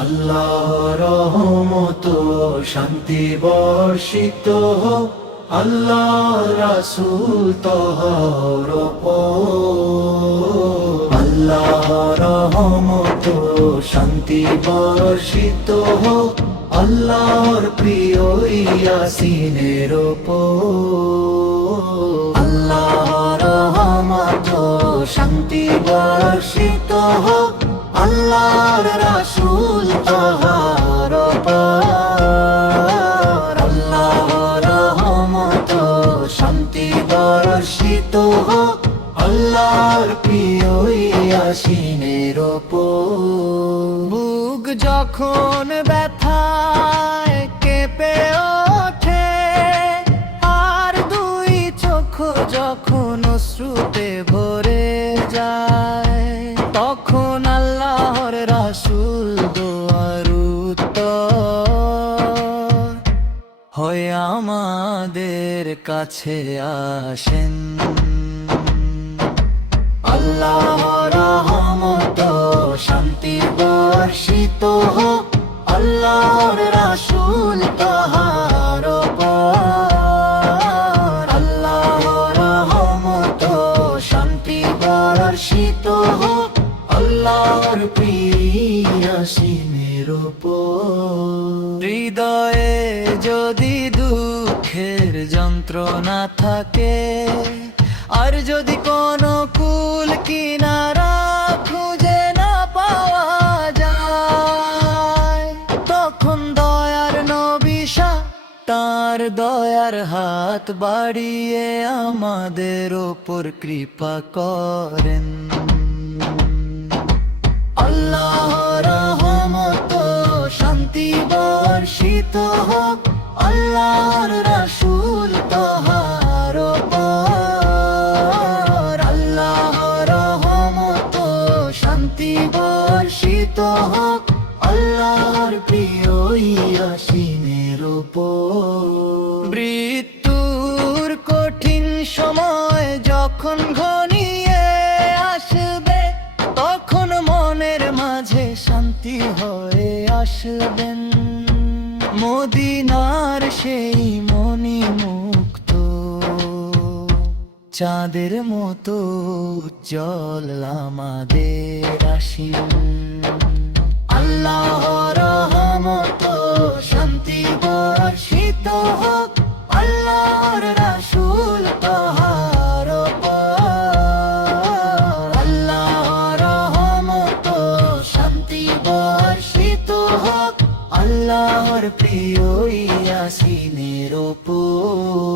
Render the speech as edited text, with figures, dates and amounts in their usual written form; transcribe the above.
আল্লাহর রহমত শান্তি বর্ষিত হোক, আল্লাহর রাসূল তহর উপর। আল্লাহর রহমত শান্তি বর্ষিত হোক, আল্লাহর প্রিয় ইয়াসিনের উপর। আল্লাহর রহমত শান্তি বর্ষিত হোক, আল্লাহর রাসূল তহর উপর। আল্লাহর রহমত শান্তি বর্ষিত হোক, আল্লাহর প্রিয় ইয়াসিনের উপর। বুক যখন ব্যথায় কেঁপে ওঠে, আর দুই চোখ যখন অশ্রুতে ভরে যায়, তখন আল্লাহর রাসূল দোয়ার উত্তর হয়ে আমাদের কাছে আসেন। আল্লাহর রহমত শান্তি বর্ষিত হোক, আল্লাহর রাসূল তহর উপর। আল্লাহর রহমত শান্তি বর্ষিত হোক, আল্লাহর প্রিয় ইয়াসিনের উপর। হৃদয়ে যদি দুঃখের যন্ত্রণা থাকে, আর যদি কোনো কুল কিনারা খুঁজে না পাওয়া যায়, তখন দয়ার নবী তার দয়ার হাত বাড়িয়ে আমাদের ওপর কৃপা করেন। আল্লাহর রহমত শান্তি বর্ষিত হোক, আল্লাহর রাসূল তহর উপর। আল্লাহর রহমত শান্তি বর্ষিত হোক, আল্লাহর প্রিয় ইয়াসিনের উপর। মৃত্যুর কঠিন সময় যখন ঘনিয়ে আসবে, তখন মনের মাঝে শান্তি হয়ে আসবেন। মদিনার সেই মনি মুক্ত চাঁদের মতো উজ্জ্বল আমাদের আসিন। আল্লাহর রহমত শান্তি বর্ষিত হোক, আল্লাহর রাসূল তহর উপর। আল্লাহর রহমত শান্তি বর্ষিত হোক, আল্লাহর প্রিয় ইয়াসিনের উপর।